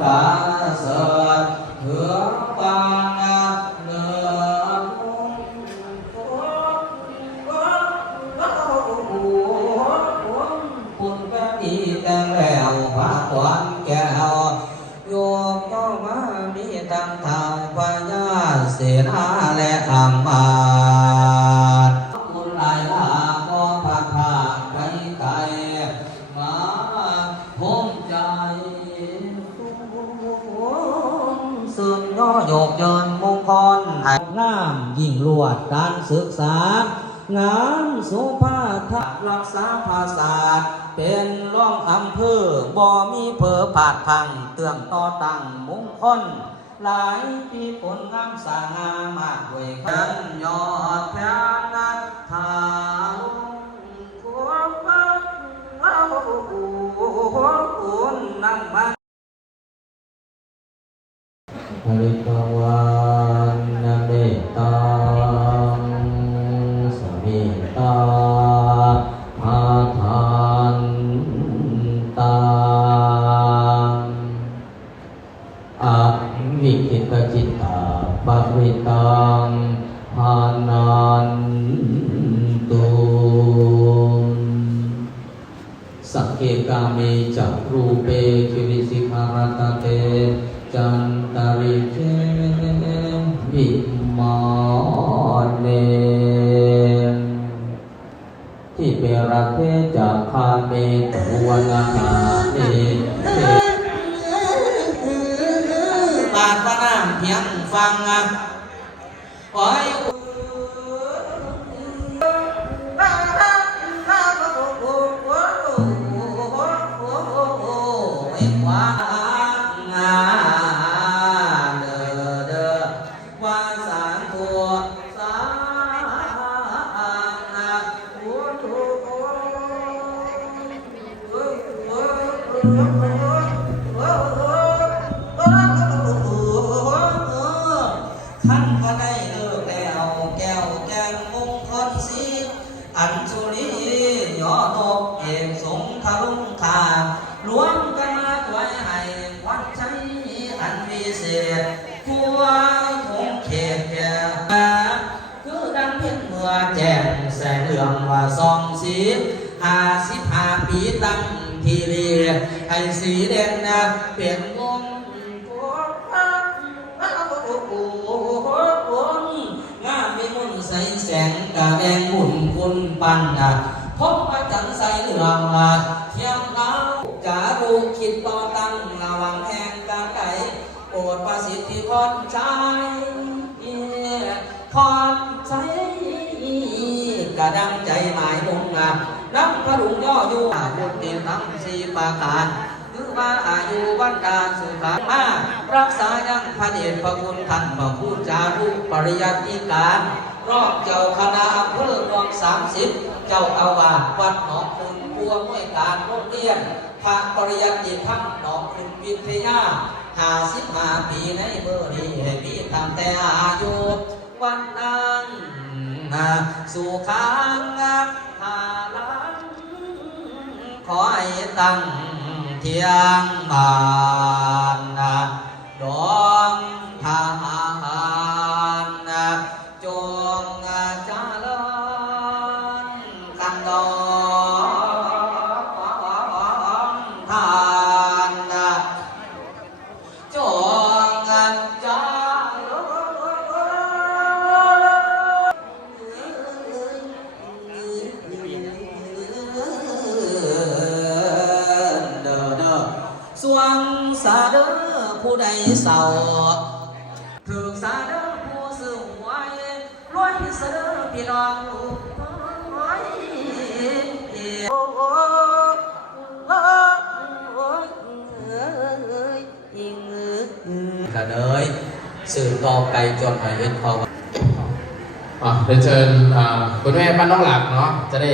ปาเสดเหือปานเนื้อปุ่นก็ดีแต่แล้วพระขวัญแก้วโยมเจ้ามามีตั้งทางพญาเสนาและอัมมาตบุญหลายลาก็ผ่านผ่านไปไกลมาภูมิใจซึ่งย่อโยกเยินมงคลให้งามยิ่งลวดการศึกษางานสุภาพรักษาภาษาเป็นร่องอำเภอบ่มีเผอผาดพังเตืองต่อตั้งมงคลหลายปีผลงามสง่ามากด้วยกันยอดแพงนักทางควงอุ่นนั่งมาภริตวันเมตตาสมิตาอาทานตาอวิคิตจิตตาปริตังหานันตุสักเกกาเมจักรูเปคิริสิการตเตจันตาริเจวิมาเนที่เปรักเทจากคาเมตวันนาเนบาดพระนามเพียงฟังโอ้ยท่านก็ได้เลิกแล้วแก้วแกงมงคลสีอัญชุลียอตกเอกสงทะลุงทารวมกันมาถวายให้วัดใจอันวิเศษทั่วทุกเขตแก่คือดังเพียงเมื่อแจ้งแสงเหลืองว่าซองสี55 ปีตั้งทีเรียให้สีเด่นเปลี่ยนวงงามมีมุ่นใสแสงกะแดงบุญคุณปันพบอาจารย์ใสเหลืองเทียมดาวจารุคิดต่อตั้งระวังแห่งกาไก่โปรดประสิทธิพรใจพรใจกระดังใจหมายมุ่งนับพระลุงย่ออยู่บุญเตียนทั้ง4 ประการคือว่าอายุวันการสุขมารักษายังพระเดชพระคุณท่านพระผู้จารุปริยัติการรอบเจ้าคณะอำเภอรวม30เจ้าอาวาสวัดหนองคุณผู้อำนวยการโรงเรียนพระปริยัติธรรมหนองคุณวิทยา55 ปีในเมื่อนี้ให้มีตั้งแต่อายุวันนั้นสู่ข้างหาลังขอให้ตั้งเทียงบานดวงทานจงเจริญกันดองทานจงเจริญสวงสาเด้อผู้ใดเศร้าถึกสาเด้อผู้ซึ่งไว้รวยสาเด้อพี่น้องลูกไว้กระเดยสื่อต่อไปจนหายเห็นพอเดี๋ยวเชิญคุณแม่บ้านน้องหลักเนาะจะได้